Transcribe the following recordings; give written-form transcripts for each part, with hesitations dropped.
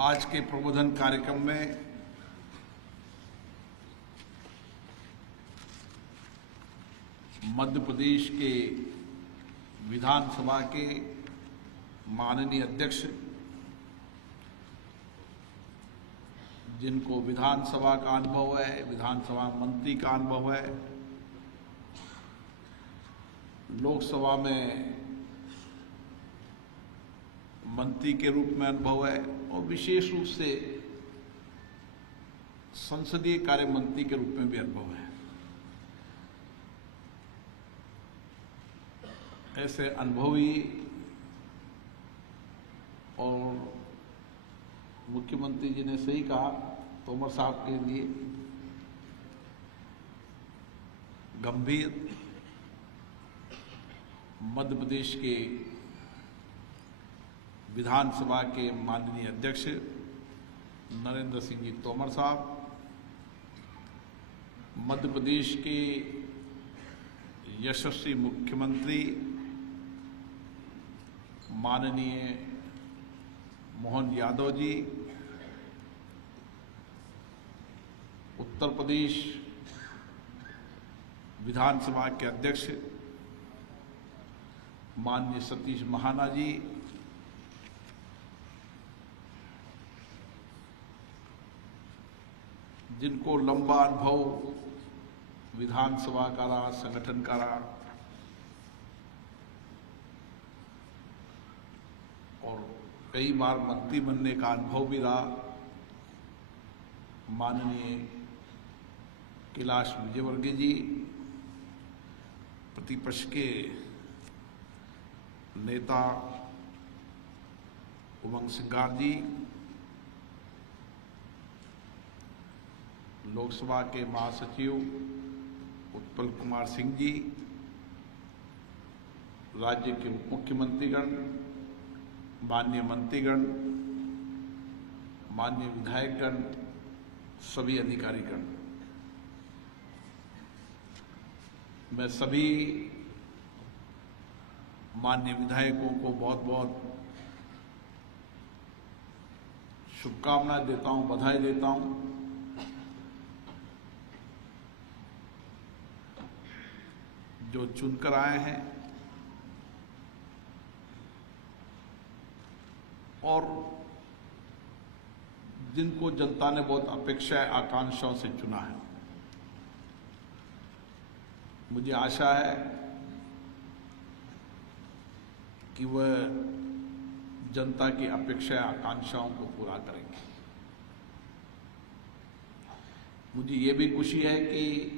आज के प्रबोधन कार्यक्रम में मध्य प्रदेश के विधानसभा के माननीय अध्यक्ष, जिनको विधानसभा का अनुभव है, विधानसभा मंत्री का अनुभव है, लोकसभा में मंत्री के रूप में अनुभव है और विशेष रूप से संसदीय कार्य मंत्री के रूप में भी अनुभव है। ऐसे अनुभवी और मुख्यमंत्री जी ने सही कहा, तोमर साहब के लिए गंभीर मध्य प्रदेश के विधानसभा के माननीय अध्यक्ष नरेंद्र सिंह जी तोमर साहब, मध्य प्रदेश के यशस्वी मुख्यमंत्री माननीय मोहन यादव जी, उत्तर प्रदेश विधानसभा के अध्यक्ष माननीय सतीश महाना जी, जिनको लंबा अनुभव विधानसभा का रहा, संगठन का रहा और कई बार मंत्री बनने का अनुभव भी रहा, माननीय कैलाश विजयवर्गीय जी, प्रतिपक्ष के नेता उमंग सिंगार जी, लोकसभा के महासचिव उत्पल कुमार सिंह जी, राज्य के उप मुख्यमंत्रीगण, माननीय मंत्रीगण, माननीय विधायकगण, सभी अधिकारीगण, मैं सभी माननीय विधायकों को बहुत बहुत शुभकामनाएं देता हूं, बधाई देता हूं। जो चुनकर आए हैं और जिनको जनता ने बहुत अपेक्षाएं, आकांक्षाओं से चुना है। मुझे आशा है कि वह जनता की अपेक्षाएं, आकांक्षाओं को पूरा करेंगे। मुझे ये भी खुशी है कि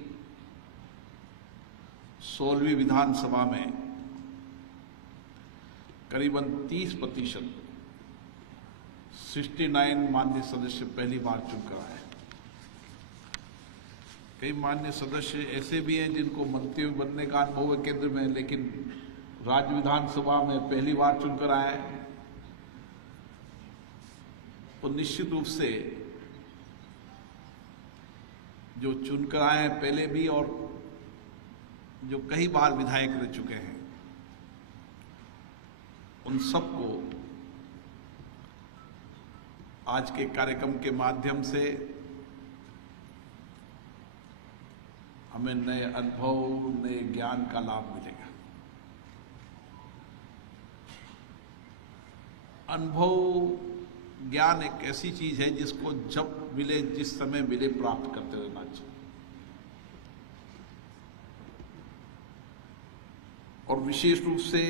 16वीं विधानसभा में करीबन 30% 69 माननीय सदस्य पहली बार चुनकर आए। कई माननीय सदस्य ऐसे भी हैं जिनको मंत्री बनने का अनुभव है केंद्र में, लेकिन राज्य विधानसभा में पहली बार चुनकर आए। तो निश्चित रूप से जो चुनकर आए हैं पहले भी और जो कई बार विधायक रह चुके हैं, उन सबको आज के कार्यक्रम के माध्यम से हमें नए अनुभव, नए ज्ञान का लाभ मिलेगा। अनुभव, ज्ञान एक ऐसी चीज है जिसको जब मिले, जिस समय मिले, प्राप्त करते रहना चाहिए। और विशेष रूप से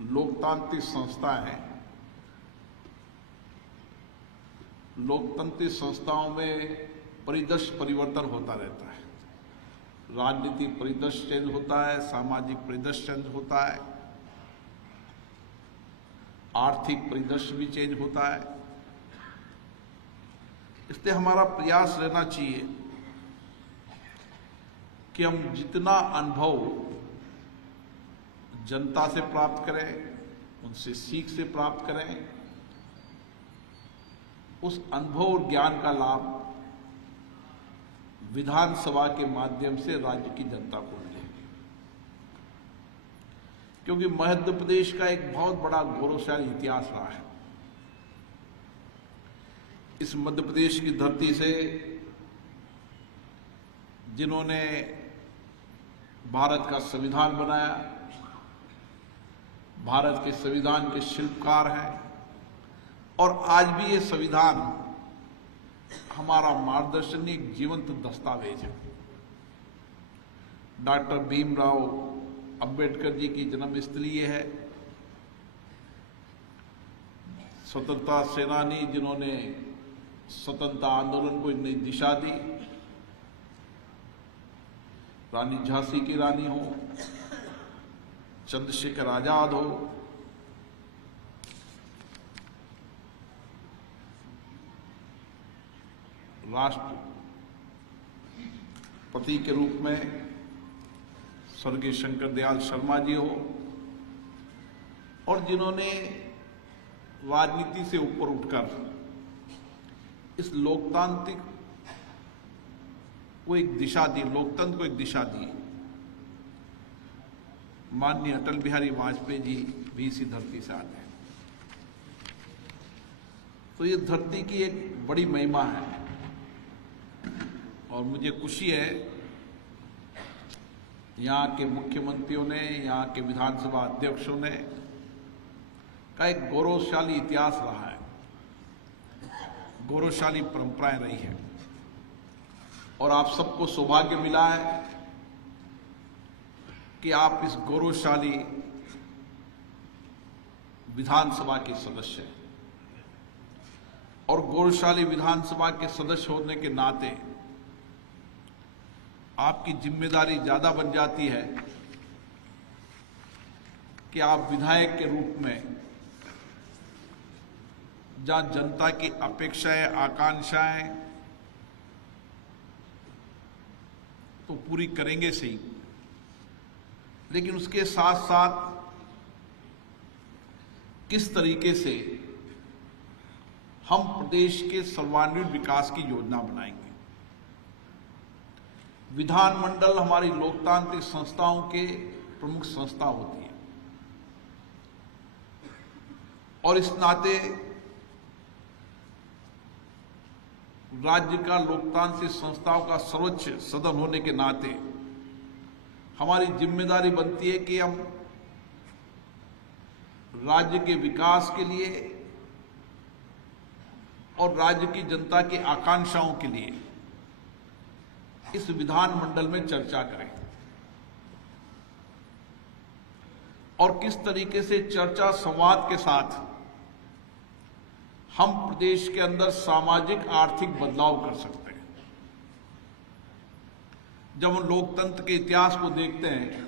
लोकतांत्रिक संस्थाएं, लोकतांत्रिक संस्थाओं में परिदृश्य परिवर्तन होता रहता है। राजनीतिक परिदृश्य चेंज होता है, सामाजिक परिदृश्य चेंज होता है, आर्थिक परिदृश्य भी चेंज होता है। इसलिए हमारा प्रयास रहना चाहिए कि हम जितना अनुभव जनता से प्राप्त करें, उनसे सीख से प्राप्त करें, उस अनुभव और ज्ञान का लाभ विधानसभा के माध्यम से राज्य की जनता को मिले। क्योंकि मध्य प्रदेश का एक बहुत बड़ा गौरवशाली इतिहास रहा है। इस मध्य प्रदेश की धरती से जिन्होंने भारत का संविधान बनाया, भारत के संविधान के शिल्पकार हैं और आज भी ये संविधान हमारा मार्गदर्शन एक जीवंत दस्तावेज है। डॉक्टर भीमराव अंबेडकर जी की जन्मस्थली ये है। स्वतंत्रता सेनानी जिन्होंने स्वतंत्रता आंदोलन को एक नई दिशा दी, रानी झांसी की रानी हो, चंद्रशेखर आजाद हो, राष्ट्रपति के रूप में स्वर्गीय शंकर दयाल शर्मा जी हो, और जिन्होंने राजनीति से ऊपर उठकर इस लोकतांत्रिक को एक दिशा दी, लोकतंत्र को एक दिशा दी। माननीय अटल बिहारी वाजपेयी जी भी इसी धरती से आते हैं। तो ये धरती की एक बड़ी महिमा है और मुझे खुशी है यहाँ के मुख्यमंत्रियों ने, यहाँ के विधानसभा अध्यक्षों ने का एक गौरवशाली इतिहास रहा है, गौरवशाली परंपराएं रही है और आप सबको सौभाग्य मिला है कि आप इस गौरवशाली विधानसभा के सदस्य हैं और गौरवशाली विधानसभा के सदस्य होने के नाते आपकी जिम्मेदारी ज्यादा बन जाती है कि आप विधायक के रूप में जहां जनता की अपेक्षाएं, आकांक्षाएं तो पूरी करेंगे सही, लेकिन उसके साथ साथ किस तरीके से हम प्रदेश के सर्वांगीण विकास की योजना बनाएंगे। विधानमंडल हमारी लोकतांत्रिक संस्थाओं के प्रमुख संस्था होती है और इस नाते राज्य का लोकतांत्रिक संस्थाओं का सर्वोच्च सदन होने के नाते हमारी जिम्मेदारी बनती है कि हम राज्य के विकास के लिए और राज्य की जनता की आकांक्षाओं के लिए इस विधानमंडल में चर्चा करें और किस तरीके से चर्चा संवाद के साथ हम प्रदेश के अंदर सामाजिक आर्थिक बदलाव कर सकते हैं। जब हम लोकतंत्र के इतिहास को देखते हैं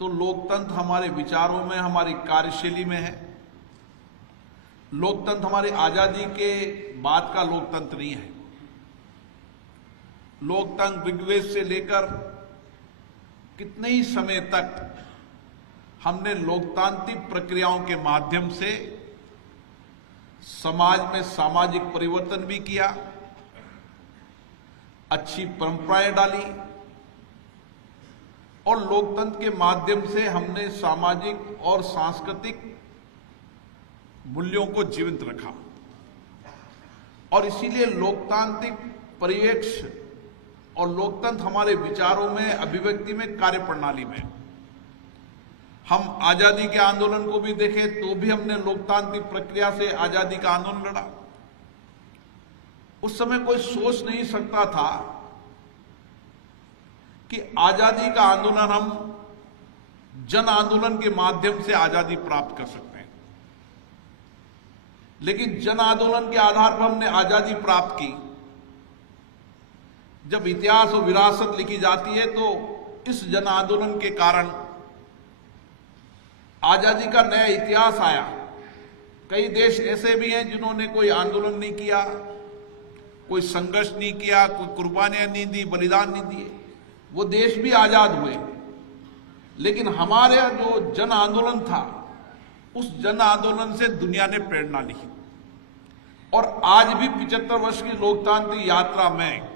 तो लोकतंत्र हमारे विचारों में, हमारी कार्यशैली में है। लोकतंत्र हमारी आजादी के बाद का लोकतंत्र नहीं है। लोकतंत्र ऋग्वेद से लेकर कितने ही समय तक हमने लोकतांत्रिक प्रक्रियाओं के माध्यम से समाज में सामाजिक परिवर्तन भी किया, अच्छी परंपराएं डाली और लोकतंत्र के माध्यम से हमने सामाजिक और सांस्कृतिक मूल्यों को जीवित रखा। और इसीलिए लोकतांत्रिक परिवेश और लोकतंत्र हमारे विचारों में, अभिव्यक्ति में, कार्यप्रणाली में, हम आजादी के आंदोलन को भी देखें तो भी हमने लोकतांत्रिक प्रक्रिया से आजादी का आंदोलन लड़ा। उस समय कोई सोच नहीं सकता था कि आजादी का आंदोलन हम जन आंदोलन के माध्यम से आजादी प्राप्त कर सकते हैं, लेकिन जन आंदोलन के आधार पर हमने आजादी प्राप्त की। जब इतिहास और विरासत लिखी जाती है तो इस जन आंदोलन के कारण आजादी का नया इतिहास आया। कई देश ऐसे भी हैं जिन्होंने कोई आंदोलन नहीं किया, कोई संघर्ष नहीं किया, कोई कुर्बानियां नहीं दी, बलिदान नहीं दिए, वो देश भी आजाद हुए। लेकिन हमारे जो जन आंदोलन था, उस जन आंदोलन से दुनिया ने प्रेरणा ली और आज भी 75 वर्ष की लोकतांत्रिक यात्रा में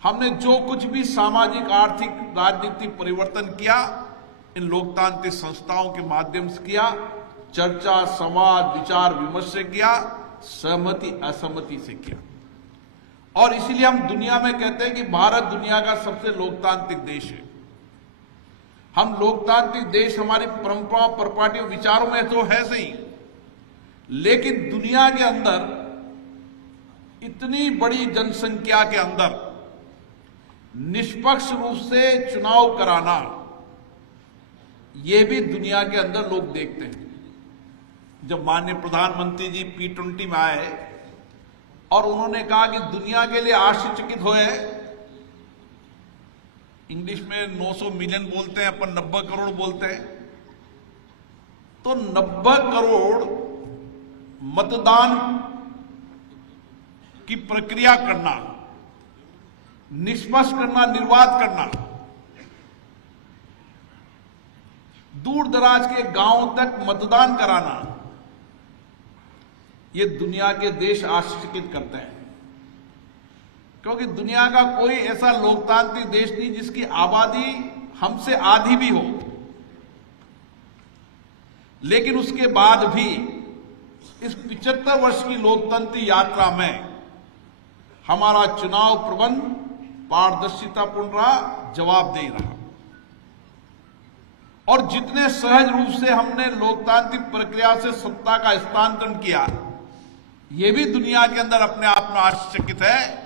हमने जो कुछ भी सामाजिक, आर्थिक, राजनीतिक परिवर्तन किया इन लोकतांत्रिक संस्थाओं के माध्यम से किया, चर्चा, संवाद, विचार विमर्श से किया, सहमति असहमति से किया। और इसीलिए हम दुनिया में कहते हैं कि भारत दुनिया का सबसे लोकतांत्रिक देश है। हम लोकतांत्रिक देश, हमारी परंपरा, प्रॉपर्टी, विचारों में तो है सही, लेकिन दुनिया के अंदर इतनी बड़ी जनसंख्या के अंदर निष्पक्ष रूप से चुनाव कराना, यह भी दुनिया के अंदर लोग देखते हैं। जब माननीय प्रधानमंत्री जी P20 में आए और उन्होंने कहा कि दुनिया के लिए आश्चर्यचकित हुए, इंग्लिश में 900 मिलियन बोलते हैं, अपन 90 करोड़ बोलते हैं, तो 90 करोड़ मतदान की प्रक्रिया करना, निष्पक्ष करना, निर्वाध करना, दूर दराज के गांवों तक मतदान कराना, ये दुनिया के देश आश्चर्यचकित करते हैं। क्योंकि दुनिया का कोई ऐसा लोकतांत्रिक देश नहीं जिसकी आबादी हमसे आधी भी हो, लेकिन उसके बाद भी इस 75 वर्ष की लोकतंत्र यात्रा में हमारा चुनाव प्रबंध पारदर्शितापूर्ण रहा, जवाबदेही रहा। और जितने सहज रूप से हमने लोकतांत्रिक प्रक्रिया से सत्ता का हस्तांतरण किया, यह भी दुनिया के अंदर अपने आप में आश्चर्यचकित है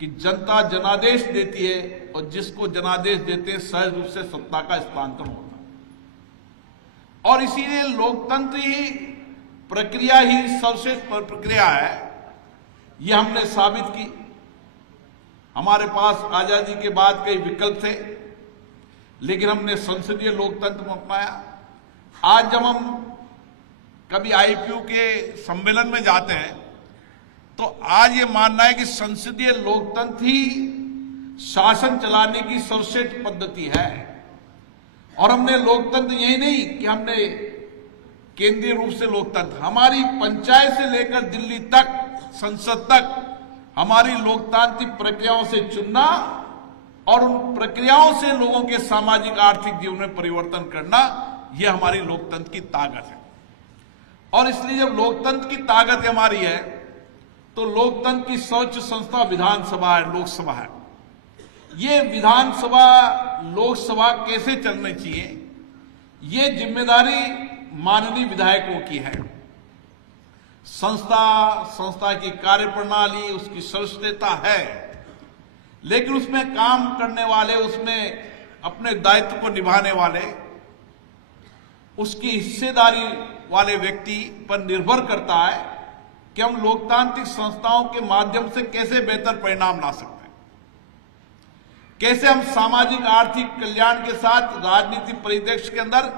कि जनता जनादेश देती है और जिसको जनादेश देते हैं सहज रूप से सत्ता का हस्तांतरण होता है। और इसीलिए लोकतंत्र ही प्रक्रिया ही सर्वश्रेष्ठ प्रक्रिया है, यह हमने साबित की। हमारे पास आजादी के बाद कई विकल्प थे, लेकिन हमने संसदीय लोकतंत्र में अपनाया। आज जब हम कभी IPU के सम्मेलन में जाते हैं तो आज ये मानना है कि संसदीय लोकतंत्र ही शासन चलाने की सर्वश्रेष्ठ पद्धति है। और हमने लोकतंत्र यही नहीं कि हमने केंद्रीय रूप से लोकतंत्र, हमारी पंचायत से लेकर दिल्ली तक, संसद तक हमारी लोकतांत्रिक प्रक्रियाओं से चुनना और उन प्रक्रियाओं से लोगों के सामाजिक आर्थिक जीवन में परिवर्तन करना, यह हमारी लोकतंत्र की ताकत है। और इसलिए जब लोकतंत्र की ताकत हमारी है तो लोकतंत्र की सर्वोच्च संस्था विधानसभा है, लोकसभा है। ये विधानसभा लोकसभा कैसे चलनी चाहिए, ये जिम्मेदारी माननीय विधायकों की है। संस्था की कार्यप्रणाली, उसकी सर्वश्रेष्ठता है, लेकिन उसमें काम करने वाले, उसमें अपने दायित्व को निभाने वाले, उसकी हिस्सेदारी वाले व्यक्ति पर निर्भर करता है कि हम लोकतांत्रिक संस्थाओं के माध्यम से कैसे बेहतर परिणाम ला सकते हैं, कैसे हम सामाजिक आर्थिक कल्याण के साथ राजनीतिक परिदृश्य के अंदर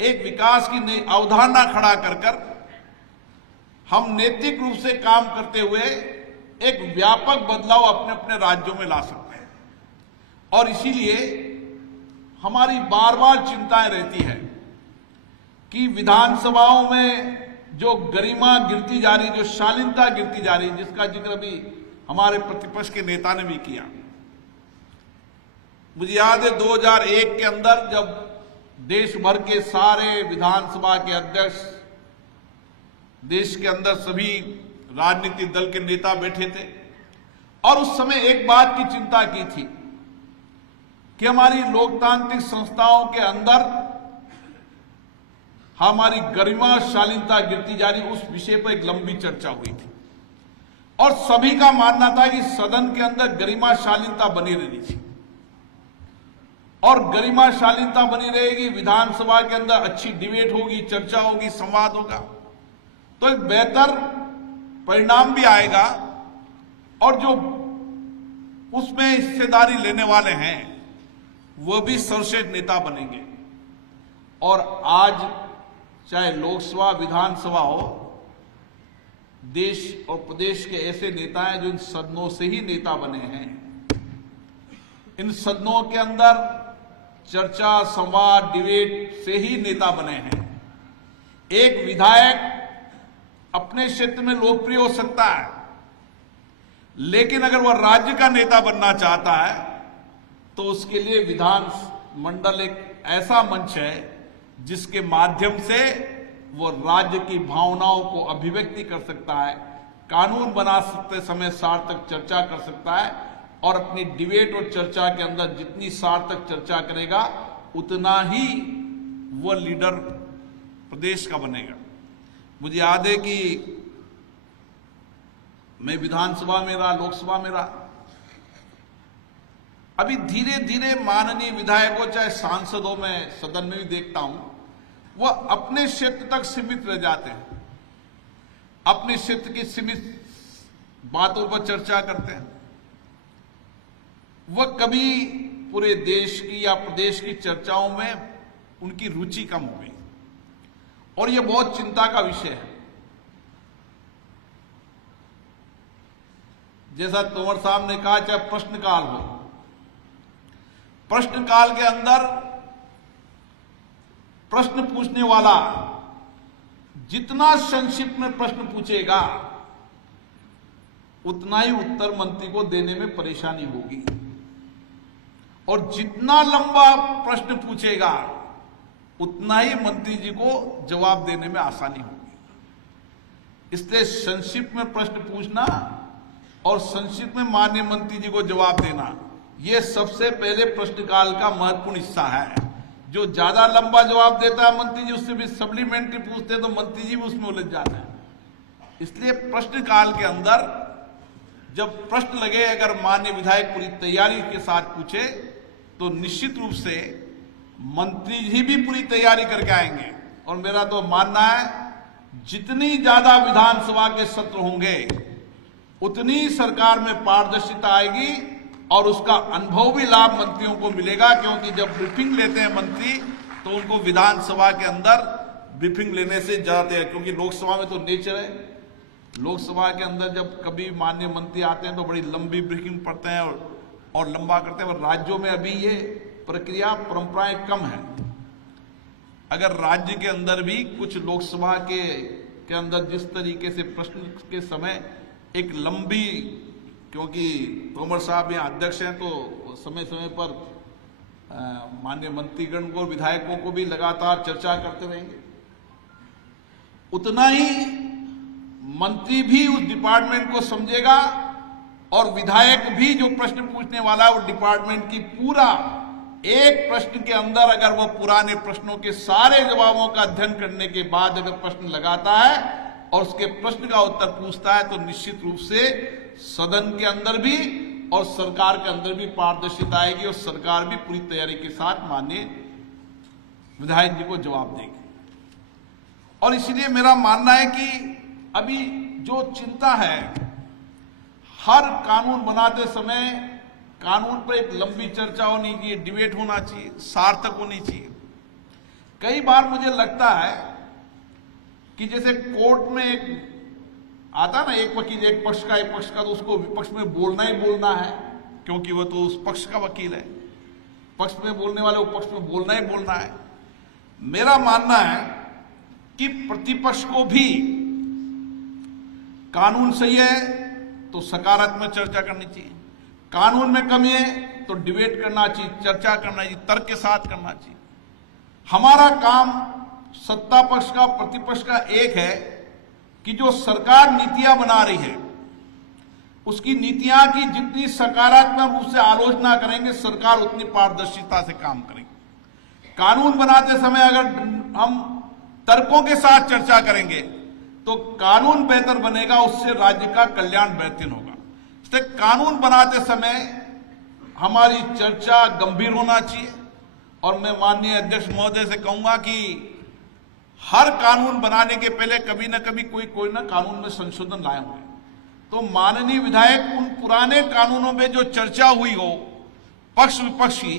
एक विकास की नई अवधारणा खड़ा कर हम नैतिक रूप से काम करते हुए एक व्यापक बदलाव अपने अपने राज्यों में ला सकते हैं। और इसीलिए हमारी बार बार चिंताएं रहती है कि विधानसभाओं में जो गरिमा गिरती जा रही, जो शालीनता गिरती जा रही, जिसका जिक्र अभी हमारे प्रतिपक्ष के नेता ने भी किया। मुझे याद है 2001 के अंदर जब देश भर के सारे विधानसभा के अध्यक्ष, देश के अंदर सभी राजनीतिक दल के नेता बैठे थे और उस समय एक बात की चिंता की थी कि हमारी लोकतांत्रिक संस्थाओं के अंदर हमारी गरिमा शालीनता गिरती जा रही, उस विषय पर एक लंबी चर्चा हुई थी और सभी का मानना था कि सदन के अंदर गरिमा शालीनता बनी रहनी चाहिए और गरिमा शालीनता बनी रहेगी, विधानसभा के अंदर अच्छी डिबेट होगी, चर्चा होगी, संवाद होगा, तो एक बेहतर परिणाम भी आएगा और जो उसमें हिस्सेदारी लेने वाले हैं वो भी सर्वश्रेष्ठ नेता बनेंगे। और आज चाहे लोकसभा, विधानसभा हो, देश और प्रदेश के ऐसे नेता हैं जो इन सदनों से ही नेता बने हैं। इन सदनों के अंदर चर्चा, संवाद, डिबेट से ही नेता बने हैं। एक विधायक अपने क्षेत्र में लोकप्रिय हो सकता है, लेकिन अगर वह राज्य का नेता बनना चाहता है तो उसके लिए विधान मंडल एक ऐसा मंच है जिसके माध्यम से वो राज्य की भावनाओं को अभिव्यक्ति कर सकता है, कानून बना सकते समय सार्थक चर्चा कर सकता है, और अपनी डिबेट और चर्चा के अंदर जितनी सार्थक चर्चा करेगा उतना ही वो लीडर प्रदेश का बनेगा। मुझे याद है कि मैं विधानसभा में रहा, लोकसभा में रहा, अभी धीरे धीरे माननीय विधायकों चाहे सांसदों में सदन में भी देखता हूं, वह अपने क्षेत्र तक सीमित रह जाते हैं, अपने क्षेत्र की सीमित बातों पर चर्चा करते हैं। वह कभी पूरे देश की या प्रदेश की चर्चाओं में उनकी रुचि कम हो गई, और यह बहुत चिंता का विषय है। जैसा तोमर साहब ने कहा, चाहे प्रश्नकाल हो, प्रश्नकाल के अंदर प्रश्न पूछने वाला जितना संक्षिप्त में प्रश्न पूछेगा उतना ही उत्तर मंत्री को देने में परेशानी होगी, और जितना लंबा प्रश्न पूछेगा उतना ही मंत्री जी को जवाब देने में आसानी होगी। इसलिए संक्षिप्त में प्रश्न पूछना और संक्षिप्त में माननीय मंत्री जी को जवाब देना, यह सबसे पहले प्रश्नकाल का महत्वपूर्ण हिस्सा है। जो ज्यादा लंबा जवाब देता है मंत्री जी, उससे भी सप्लीमेंट्री पूछते हैं तो मंत्री जी भी उसमें उलझ जाते हैं। इसलिए प्रश्नकाल के अंदर जब प्रश्न लगे, अगर माननीय विधायक पूरी तैयारी के साथ पूछे तो निश्चित रूप से मंत्री जी भी पूरी तैयारी करके आएंगे। और मेरा तो मानना है, जितनी ज्यादा विधानसभा के सत्र होंगे उतनी सरकार में पारदर्शिता आएगी और उसका अनुभव भी लाभ मंत्रियों को मिलेगा, क्योंकि जब ब्रीफिंग लेते हैं मंत्री तो उनको विधानसभा के अंदर ब्रीफिंग लेने से ज्यादा है, क्योंकि लोकसभा में तो नेचर है, लोकसभा के अंदर जब कभी माननीय मंत्री आते हैं तो बड़ी लंबी ब्रीफिंग पढ़ते हैं और लंबा करते हैं। और राज्यों में अभी ये प्रक्रिया परंपराएं कम है। अगर राज्य के अंदर भी कुछ लोकसभा के अंदर जिस तरीके से प्रश्न के समय एक लंबी, क्योंकि तोमर साहब यहाँ अध्यक्ष हैं तो समय समय पर माननीय मंत्रीगण को, विधायकों को भी लगातार चर्चा करते रहेंगे, उतना ही मंत्री भी उस डिपार्टमेंट को समझेगा और विधायक भी जो प्रश्न पूछने वाला है वो डिपार्टमेंट की पूरा एक प्रश्न के अंदर अगर वो पुराने प्रश्नों के सारे जवाबों का अध्ययन करने के बाद अगर प्रश्न लगाता है और उसके प्रश्न का उत्तर पूछता है तो निश्चित रूप से सदन के अंदर भी और सरकार के अंदर भी पारदर्शिता आएगी और सरकार भी पूरी तैयारी के साथ माननीय विधायक जी को जवाब देगी। और इसलिए मेरा मानना है कि अभी जो चिंता है, हर कानून बनाते समय कानून पर एक लंबी चर्चा होनी चाहिए, डिबेट होना चाहिए, सार्थक होनी चाहिए। कई बार मुझे लगता है कि जैसे कोर्ट में एक आता ना, एक वकील एक पक्ष का तो उसको विपक्ष में बोलना ही बोलना है, क्योंकि वो तो उस पक्ष का वकील है। पक्ष में बोलने वाले वो पक्ष में बोलना ही बोलना है। मेरा मानना है कि प्रतिपक्ष को भी कानून सही है तो सकारात्मक चर्चा करनी चाहिए, कानून में कमी है तो डिबेट करना चाहिए, चर्चा करना चाहिए, तर्क के साथ करना चाहिए। हमारा काम सत्ता पक्ष का प्रतिपक्ष का एक है कि जो सरकार नीतियां बना रही है उसकी नीतियां की जितनी सकारात्मक रूप से आलोचना करेंगे, सरकार उतनी पारदर्शिता से काम करेगी। कानून बनाते समय अगर हम तर्कों के साथ चर्चा करेंगे तो कानून बेहतर बनेगा, उससे राज्य का कल्याण बेहतर होगा। इसलिए कानून बनाते समय हमारी चर्चा गंभीर होना चाहिए। और मैं माननीय अध्यक्ष महोदय से कहूंगा कि हर कानून बनाने के पहले कभी ना कभी कोई ना कानून में संशोधन लाए होंगे, तो माननीय विधायक उन पुराने कानूनों में जो चर्चा हुई हो पक्ष विपक्ष की,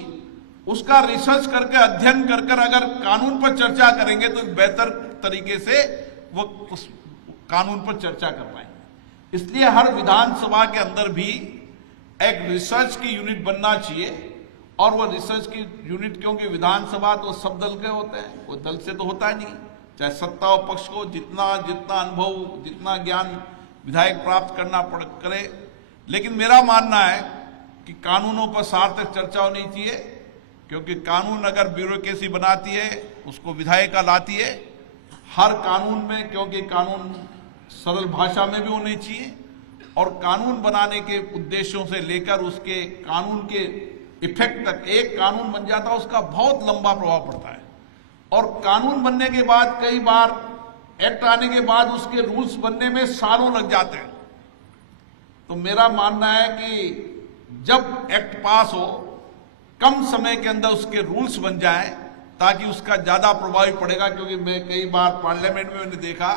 उसका रिसर्च करके अध्ययन कर अगर कानून पर चर्चा करेंगे तो बेहतर तरीके से वो उस कानून पर चर्चा कर पाएंगे। इसलिए हर विधानसभा के अंदर भी एक रिसर्च की यूनिट बनना चाहिए। और वो रिसर्च की यूनिट, क्योंकि विधानसभा तो सब दल के होते हैं, वो दल से तो होता ही नहीं, चाहे सत्ता और पक्ष को जितना अनुभव जितना ज्ञान विधायक प्राप्त करना करे। लेकिन मेरा मानना है कि कानूनों पर सार्थक चर्चा होनी चाहिए, क्योंकि कानून अगर ब्यूरोक्रेसी बनाती है उसको विधायिका लाती है हर कानून में, क्योंकि कानून सरल भाषा में भी होने चाहिए और कानून बनाने के उद्देश्यों से लेकर उसके कानून के इफेक्ट तक, एक कानून बन जाता है उसका बहुत लंबा प्रभाव पड़ता है और कानून बनने के बाद कई बार एक्ट आने के बाद उसके रूल्स बनने में सालों लग जाते हैं। तो मेरा मानना है कि जब एक्ट पास हो कम समय के अंदर उसके रूल्स बन जाएं ताकि उसका ज्यादा प्रभावी पड़ेगा, क्योंकि मैं कई बार पार्लियामेंट में मैंने देखा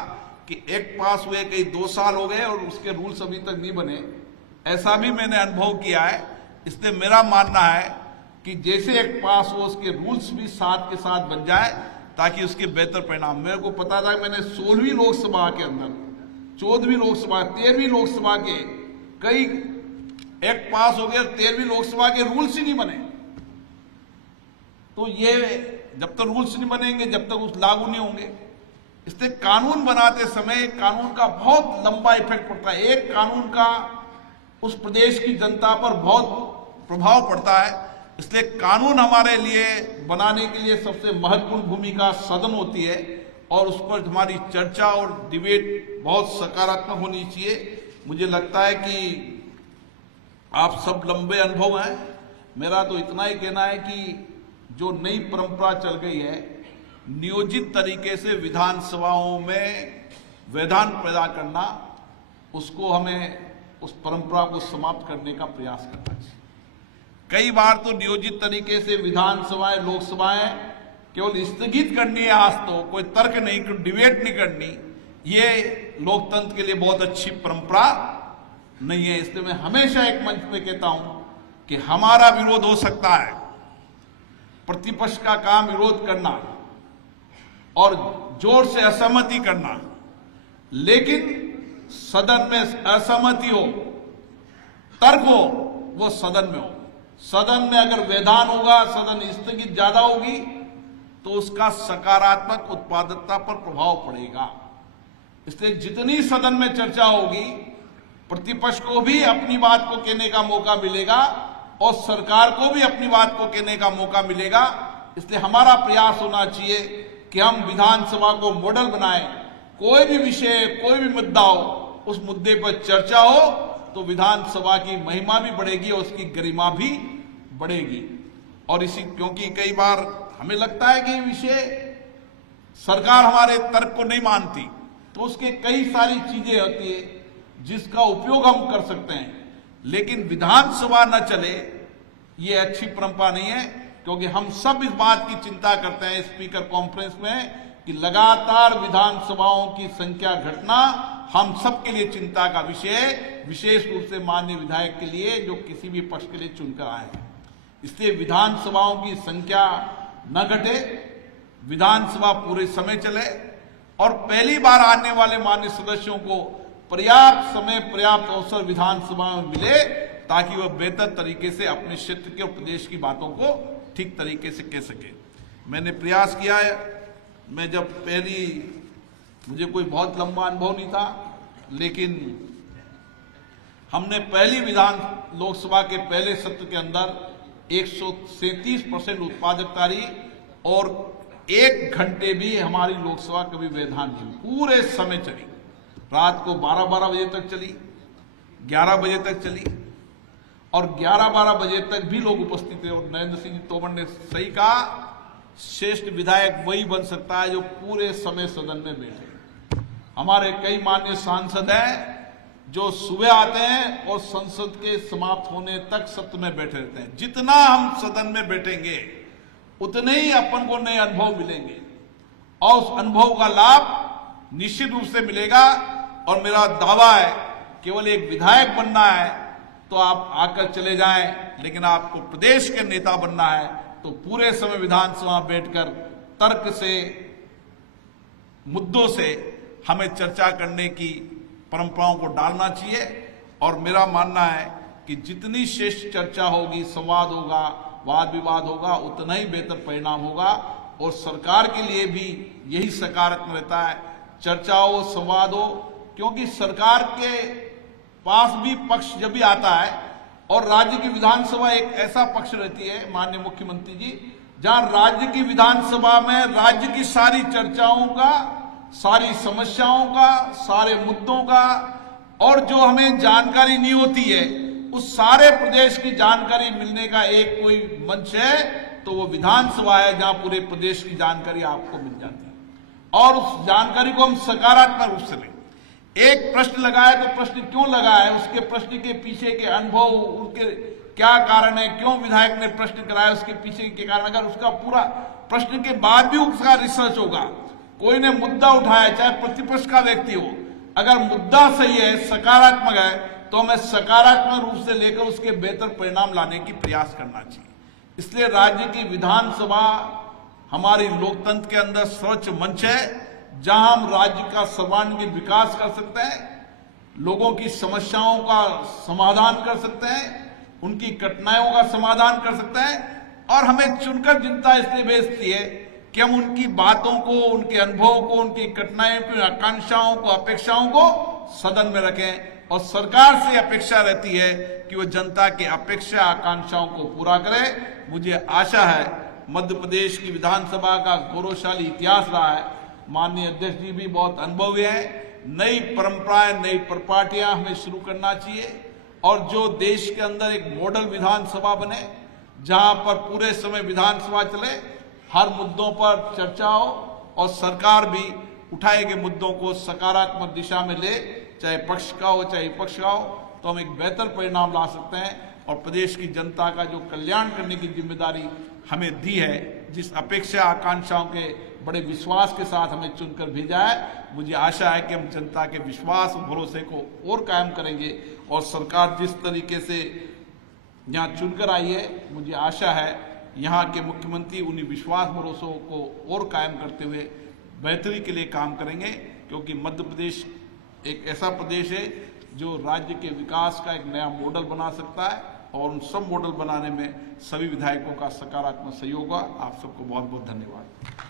कि एक्ट पास हुए कई 2 साल हो गए और उसके रूल्स अभी तक नहीं बने, ऐसा भी मैंने अनुभव किया है। इसलिए मेरा मानना है कि जैसे एक्ट पास हो उसके रूल्स भी साथ के साथ बन जाए ताकि उसके बेहतर परिणाम। मेरे को पता था, मैंने 16वीं लोकसभा के अंदर, 14वीं लोकसभा, 13वीं लोकसभा के कई एक्ट पास हो गए, 13वीं लोकसभा के रूल्स ही नहीं बने। तो ये जब तक रूल्स नहीं बनेंगे जब तक उस लागू नहीं होंगे। इसलिए कानून बनाते समय कानून का बहुत लंबा इफेक्ट पड़ता है, एक कानून का उस प्रदेश की जनता पर बहुत प्रभाव पड़ता है। इसलिए कानून हमारे लिए बनाने के लिए सबसे महत्वपूर्ण भूमिका सदन होती है और उस पर हमारी चर्चा और डिबेट बहुत सकारात्मक होनी चाहिए। मुझे लगता है कि आप सब लंबे अनुभव हैं, मेरा तो इतना ही कहना है कि जो नई परंपरा चल गई है, नियोजित तरीके से विधानसभाओं में व्यवधान पैदा करना, उसको हमें उस परंपरा को समाप्त करने का प्रयास करना चाहिए। कई बार तो नियोजित तरीके से विधानसभाएं, लोकसभाएं केवल स्थगित करनी है, आज तो कोई तर्क नहीं, कोई डिबेट नहीं करनी, ये लोकतंत्र के लिए बहुत अच्छी परंपरा नहीं है। इसलिए मैं हमेशा एक मंच पे कहता हूं कि हमारा विरोध हो सकता है, प्रतिपक्ष का काम विरोध करना और जोर से असहमति करना, लेकिन सदन में असहमति हो, तर्क हो, वो सदन में हो। सदन में अगर व्यवधान होगा, सदन स्थगित ज्यादा होगी तो उसका सकारात्मक उत्पादकता पर प्रभाव पड़ेगा। इसलिए जितनी सदन में चर्चा होगी, प्रतिपक्ष को भी अपनी बात को कहने का मौका मिलेगा और सरकार को भी अपनी बात को कहने का मौका मिलेगा। इसलिए हमारा प्रयास होना चाहिए कि हम विधानसभा को मॉडल बनाएं। कोई भी विषय, कोई भी मुद्दा हो, उस मुद्दे पर चर्चा हो तो विधानसभा की महिमा भी बढ़ेगी और उसकी गरिमा भी बढ़ेगी। और इसी, क्योंकि कई बार हमें लगता है कि ये विषय सरकार हमारे तर्क को नहीं मानती, तो उसके कई सारी चीजें होती है जिसका उपयोग हम कर सकते हैं, लेकिन विधानसभा न चले ये अच्छी परंपरा नहीं है। क्योंकि हम सब इस बात की चिंता करते हैं स्पीकर कॉन्फ्रेंस में कि लगातार विधानसभाओं की संख्या घटना हम सब के लिए चिंता का विषय है, विशेष रूप से माननीय विधायक के लिए जो किसी भी पक्ष के लिए चुनकर आए हैं। इसलिए विधानसभाओं की संख्या न घटे, विधानसभा पूरे समय चले और पहली बार आने वाले माननीय सदस्यों को पर्याप्त समय, पर्याप्त अवसर विधानसभा में मिले ताकि वह बेहतर तरीके से अपने क्षेत्र के और प्रदेश की बातों को ठीक तरीके से कह सके। मैंने प्रयास किया है, मैं जब मुझे कोई बहुत लंबा अनुभव नहीं था, लेकिन हमने पहली लोकसभा के पहले सत्र के अंदर 137% उत्पादकता रही और 1 घंटे भी हमारी लोकसभा कभी व्यवधान नहीं, पूरे समय चली। रात को 12-12 बजे तक चली, 11 बजे तक चली और 11-12 बजे तक भी लोग उपस्थित थे। और नरेंद्र सिंह तोमर ने सही कहा, श्रेष्ठ विधायक वही बन सकता है जो पूरे समय सदन में बैठे। हमारे कई माननीय सांसद हैं जो सुबह आते हैं और संसद के समाप्त होने तक सत्र में बैठे रहते हैं। जितना हम सदन में बैठेंगे उतने ही अपन को नए अनुभव मिलेंगे और उस अनुभव का लाभ निश्चित रूप से मिलेगा। और मेरा दावा है, केवल एक विधायक बनना है तो आप आकर चले जाएं, लेकिन आपको प्रदेश के नेता बनना है तो पूरे समय विधानसभा बैठकर तर्क से, मुद्दों से हमें चर्चा करने की परंपराओं को डालना चाहिए। और मेरा मानना है कि जितनी श्रेष्ठ चर्चा होगी, संवाद होगा, वाद विवाद होगा, उतना ही बेहतर परिणाम होगा और सरकार के लिए भी यही सकारात्मक रहता है, चर्चा हो, संवाद हो। क्योंकि सरकार के पास भी पक्ष जब भी आता है और राज्य की विधानसभा एक ऐसा पक्ष रहती है माननीय मुख्यमंत्री जी, जहां राज्य की विधानसभा में राज्य की सारी चर्चाओं का सारी समस्याओं का, सारे मुद्दों का, और जो हमें जानकारी नहीं होती है उस सारे प्रदेश की जानकारी मिलने का एक कोई मंच है तो वो विधानसभा है, जहां पूरे प्रदेश की जानकारी आपको मिल जाती है और उस जानकारी को हम सकारात्मक रूप से लें। एक प्रश्न लगाए तो प्रश्न क्यों लगाए, उसके प्रश्न के पीछे के अनुभव, उसके क्या कारण है, क्यों विधायक ने प्रश्न कराया, उसके पीछे के कारण, अगर उसका पूरा प्रश्न के बाद भी उसका रिसर्च होगा, कोई ने मुद्दा उठाया, चाहे प्रतिपक्ष का व्यक्ति हो, अगर मुद्दा सही है, सकारात्मक है, तो हमें सकारात्मक रूप से लेकर उसके बेहतर परिणाम लाने की प्रयास करना चाहिए। इसलिए राज्य की विधानसभा हमारी लोकतंत्र के अंदर सर्वोच्च मंच है, जहां हम राज्य का सर्वांगीण विकास कर सकते हैं, लोगों की समस्याओं का समाधान कर सकते हैं, उनकी कठिनाइयों का समाधान कर सकते हैं। और हमें चुनकर जनता इसलिए भेजती है कि हम उनकी बातों को, उनके अनुभव को, उनकी कठिनाइयों की आकांक्षाओं को, अपेक्षाओं को सदन में रखें और सरकार से अपेक्षा रहती है कि वो जनता की अपेक्षा आकांक्षाओं को पूरा करे। मुझे आशा है मध्य प्रदेश की विधानसभा का गौरवशाली इतिहास रहा है, माननीय अध्यक्ष जी भी बहुत अनुभवी हैं, नई परंपराएं, नई प्रपाटियां हमें शुरू करना चाहिए और जो देश के अंदर एक मॉडल विधानसभा बने, जहां पर पूरे समय विधानसभा चले, हर मुद्दों पर चर्चा हो और सरकार भी उठाए गए मुद्दों को सकारात्मक दिशा में ले, चाहे पक्ष का हो चाहे विपक्ष का हो, तो हम एक बेहतर परिणाम ला सकते हैं। और प्रदेश की जनता का जो कल्याण करने की जिम्मेदारी हमें दी है, जिस अपेक्षा आकांक्षाओं के बड़े विश्वास के साथ हमें चुनकर भेजा है, मुझे आशा है कि हम जनता के विश्वास और भरोसे को और कायम करेंगे और सरकार जिस तरीके से यहाँ चुनकर आई है, मुझे आशा है यहाँ के मुख्यमंत्री उन्हीं विश्वास भरोसों को और कायम करते हुए बेहतरी के लिए काम करेंगे, क्योंकि मध्य प्रदेश एक ऐसा प्रदेश है जो राज्य के विकास का एक नया मॉडल बना सकता है और उन सब मॉडल बनाने में सभी विधायकों का सकारात्मक सहयोग हुआ। आप सबको बहुत बहुत धन्यवाद।